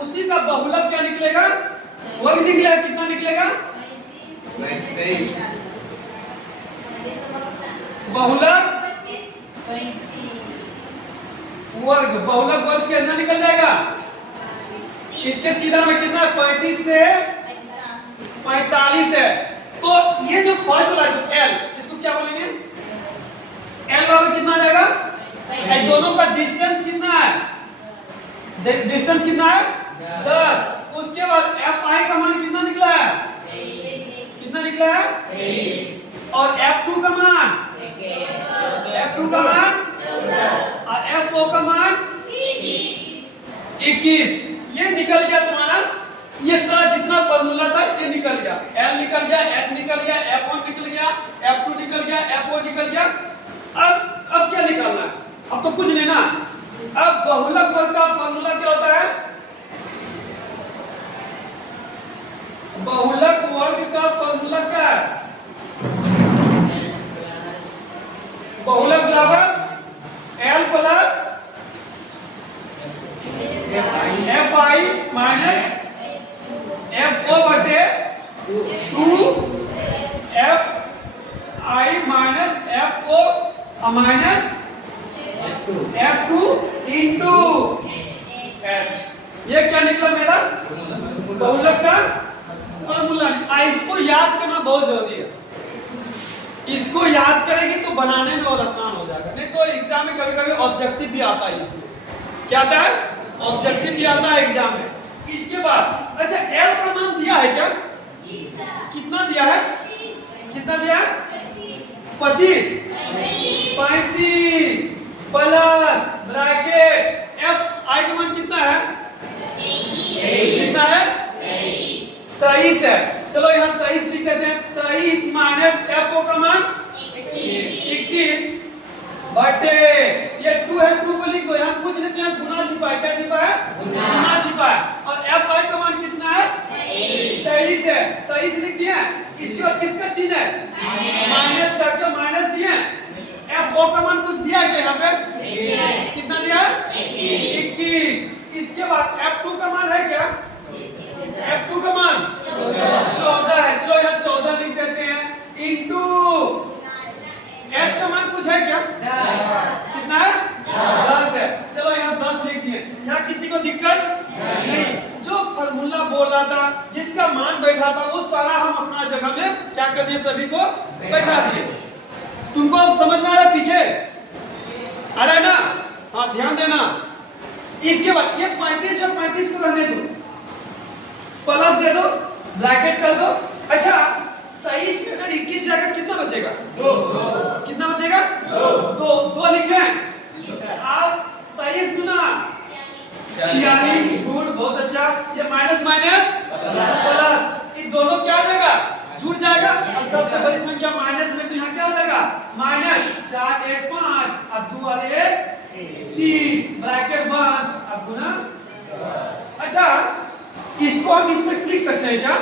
उसी का बहुलक क्या निकलेगा? वर्ग निकलेगा। कितना निकलेगा? बहुलक वर्ग। बहुलक वर्ग के अंदर निकल जाएगा। इसके सीधा में कितना है? 35 से 45 है। तो ये जो फर्स्ट वाला जो L, इसको क्या बोलेंगे? L वाला कितना आ जाएगा? इन दोनों का डिस्टेंस कितना है? डिस्टेंस कितना है? 10। उसके बाद Fi का मान कितना निकला है? कितना निकला है? 23। और F2 का मान? F2 का मान 14। और Fo का मान 21। ये निकल गया तुम्हारा। ये सारा जितना फार्मूला था ये निकल गया। L निकल गया, H निकल गया, F1 निकल गया, F2 निकल गया, Fo निकल गया। अब क्या निकालना है? अब तो कुछ नहीं ना। अब बहुलक वर्ग का फार्मूला क्या होता है? बहुलक वर्ग का फार्मूला क्या है? बहुलक बराबर L plus Fi minus Fo बटे 2 Fi minus Fo minus F2 into H। ये क्या निकला मेरा? बहुलक का फॉर्मूला। इसको याद करना बहुत जरूरी है। इसको याद करेगी तो बनाने में बहुत आसान हो जाएगा। नहीं तो एग्जाम में कभी कभी ऑब्जेक्टिव भी आता है। इसमें क्या आता है? ऑब्जेक्टिव भी आता है एग्जाम में। इसके बाद अच्छा L का मान दिया है क्या? कितना दिया है? कितना दिया है? 25 35 प्लस ब्रैकेट Fi का मान कितना है? कितना है? 23 है। चलो यहाँ 23 लिख देते हैं। 23 माइनस Fo का मान 21 बटे ये 2 है, 2 को लिख दो। यहाँ कुछ नहीं, यहाँ गुना छिपा है। क्या छिपा है? गुना छिपा है। और Fi का मान कितना है? 23 है। 23 लिख दिए। इसके बाद किसका चिन्ह है? माइनस का। क्यों माइनस दिए? Fo का मान कुछ दिया क्या यहाँ पे? कितना दिया? 21। इसके बाद F2 का मान है क्या? F2 का मान 14 है। चलो यहाँ 14 लिख देते हैं इंटू H का मान कुछ है क्या? कितना है? 10 है। चलो यहाँ 10 लिख दिए। यहाँ किसी को दिक्कत नहीं। जो फॉर्मूला बोल रहा था, जिसका मान बैठा था, वो सारा हम अपना जगह में क्या कर दिए? सभी को बैठा दिए। तुमको अब समझ में आ रहा है? पीछे आ रहा है ना? हाँ ध्यान देना। इसके बाद ये 35 और 35 को रहने दो, प्लस दे दो, ब्रैकेट कर दो। अच्छा 23 में अगर 21 जाकर कितना बचेगा? 2। कितना बचेगा? 2 लिखे। और 23 गुना 46। गुड, बहुत अच्छा। ये माइनस माइनस प्लस, इन दोनों क्या हो जाएगा? जुड़ जाएगा। और सबसे बड़ी संख्या माइनस में तो यहाँ क्या हो जाएगा? माइनस 4 1 5 और 2 और 1 3 ब्रैकेट बंद। अब गुना। अच्छा इसको हम इस तरह लिख सकते हैं क्या?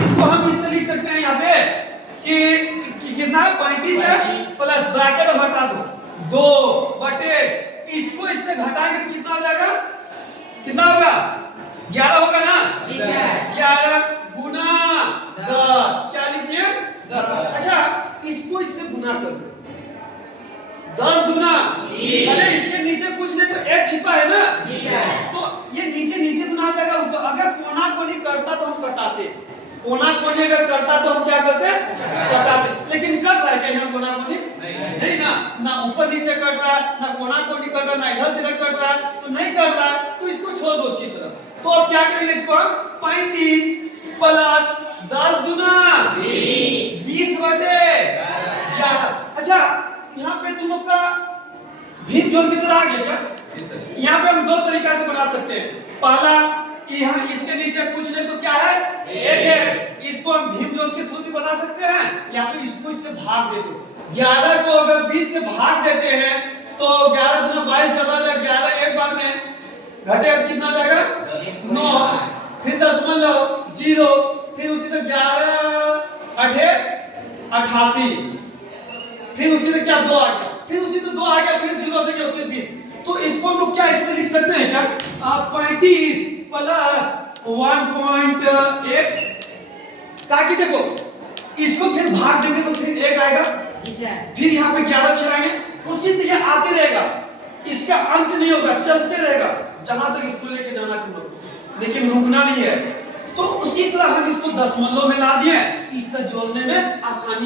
इसको हम इस तरह लिख सकते हैं यहाँ पे कि कितना है? 35 है प्लस ब्रैकेट हटा दो 2 बटे, इसको इससे घटाएंगे तो कितना हो जाएगा? कितना होगा? 11 होगा ना? 11 गुना 10। क्या लिख दिए? 10। अच्छा इसको इससे गुना कर दो। 10 गुना, अरे इसके नीचे कुछ नहीं तो एक छिपा है ना? तो ये नीचे नीचे गुना आ जाएगा ऊपर। अगर कोना कोनी करता तो हम कटाते। कोना कोनी अगर करता तो हम क्या करते? कटाते। लेकिन कट रहा है क्या यहाँ कोना कोनी? नहीं ना। ना ऊपर नीचे कट रहा है, ना कोना कोनी कट रहा है, ना इधर से इधर कट रहा है, तो नहीं कट रहा है। तो इसको छोड़ दो उसी तरह। तो अब क्या करेंगे इसको? 35 प्लस 10 गुना 20 बटे 11। अच्छा यहाँ पे तुम लोग का भीम जोड़ की तरह आ गया क्या? यहाँ पे हम 2 तरीका से बना सकते हैं। पहला, यहाँ इसके नीचे कुछ नहीं तो क्या है? 1 है। इसको हम भीम जोड़ के थ्रू भी बना सकते हैं, या तो इसको इससे भाग दे दो। 11 को अगर 20 से भाग देते हैं तो 11 गुना 22 ज्यादा हो जाएगा। 11 एक बार में घटे, अब कितना हो जाएगा? 9, फिर दशमलव 0, फिर उसी तरह 11 8 88, फिर उसी में क्या 2 आ गया, फिर उसी में 2 आ गया, फिर 0 देंगे, उससे 20। तो इसको हम लोग क्या इसमें लिख सकते हैं क्या? 35 प्लस 1.8 ताकि देखो इसको फिर भाग देंगे तो फिर 1 आएगा, फिर यहाँ पे 11 खिलाएंगे, उसी तरह आते रहेगा, इसका अंत नहीं होगा, चलते रहेगा जहां तक इसको लेके जाना तुम लोग, लेकिन रुकना नहीं है। तो उसी तरह हम इसको दशमलव में ला दिए, इस तक जोड़ने में आसानी